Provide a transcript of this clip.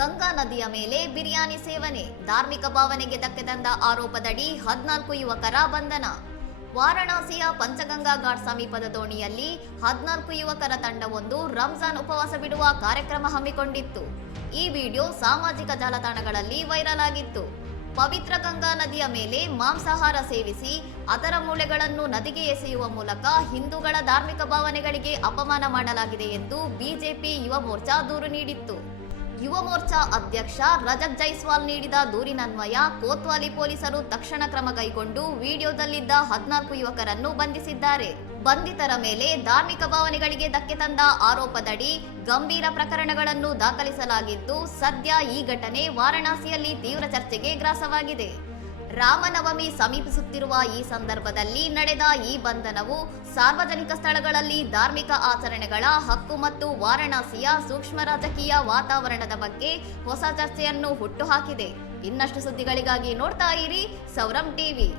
ಗಂಗಾ ನದಿಯ ಮೇಲೆ ಬಿರಿಯಾನಿ ಸೇವನೆ, ಧಾರ್ಮಿಕ ಭಾವನೆಗೆ ಧಕ್ಕೆ ತಂದ ಆರೋಪದಡಿ 14 ಯುವಕರ ಬಂಧನ. ವಾರಣಾಸಿಯ ಪಂಚಗಂಗಾ ಘಾಟ್ ಸಮೀಪದ ದೋಣಿಯಲ್ಲಿ 14 ಯುವಕರ ತಂಡವೊಂದು ರಂಜಾನ್ ಉಪವಾಸ ಬಿಡುವ ಕಾರ್ಯಕ್ರಮ ಹಮ್ಮಿಕೊಂಡಿತ್ತು. ಈ ವಿಡಿಯೋ ಸಾಮಾಜಿಕ ಜಾಲತಾಣಗಳಲ್ಲಿ ವೈರಲ್ ಆಗಿತ್ತು. ಪವಿತ್ರ ಗಂಗಾ ನದಿಯ ಮೇಲೆ ಮಾಂಸಾಹಾರ ಸೇವಿಸಿ ಅದರ ಮೂಳೆಗಳನ್ನು ನದಿಗೆ ಎಸೆಯುವ ಮೂಲಕ ಹಿಂದೂಗಳ ಧಾರ್ಮಿಕ ಭಾವನೆಗಳಿಗೆ ಅಪಮಾನ ಮಾಡಲಾಗಿದೆ ಎಂದು ಬಿಜೆಪಿ ಯುವ ಮೋರ್ಚಾ ದೂರು ನೀಡಿತ್ತು. ಯುವ ಮೋರ್ಚಾ ಅಧ್ಯಕ್ಷ ರಜತ್ ಜೈಸ್ವಾಲ್ ನೀಡಿದ ದೂರಿನನ್ವಯ ಕೋತ್ವಾಲಿ ಪೊಲೀಸರು ತಕ್ಷಣ ಕ್ರಮ ಕೈಗೊಂಡು ವಿಡಿಯೋದಲ್ಲಿದ್ದ 14 ಯುವಕರನ್ನು ಬಂಧಿಸಿದ್ದಾರೆ. ಬಂಧಿತರ ಮೇಲೆ ಧಾರ್ಮಿಕ ಭಾವನೆಗಳಿಗೆ ಧಕ್ಕೆ ತಂದ ಆರೋಪದಡಿ ಗಂಭೀರ ಪ್ರಕರಣಗಳನ್ನು ದಾಖಲಿಸಲಾಗಿದ್ದು, ಸದ್ಯ ಈ ಘಟನೆ ವಾರಣಾಸಿಯಲ್ಲಿ ತೀವ್ರ ಚರ್ಚೆಗೆ ಗ್ರಾಸವಾಗಿದೆ. ರಾಮನವಮಿ ಸಮೀಪಿಸುತ್ತಿರುವ ಈ ಸಂದರ್ಭದಲ್ಲಿ ನಡೆದ ಈ ಬಂಧನವು ಸಾರ್ವಜನಿಕ ಸ್ಥಳಗಳಲ್ಲಿ ಧಾರ್ಮಿಕ ಆಚರಣೆಗಳ ಹಕ್ಕು ಮತ್ತು ವಾರಣಾಸಿಯ ಸೂಕ್ಷ್ಮ ರಾಜಕೀಯ ವಾತಾವರಣದ ಬಗ್ಗೆ ಹೊಸ ಚರ್ಚೆಯನ್ನು ಹುಟ್ಟುಹಾಕಿದೆ. ಇನ್ನಷ್ಟು ಸುದ್ದಿಗಳಿಗಾಗಿ ನೋಡ್ತಾ ಇರಿ ಸೌರಂ ಟಿವಿ.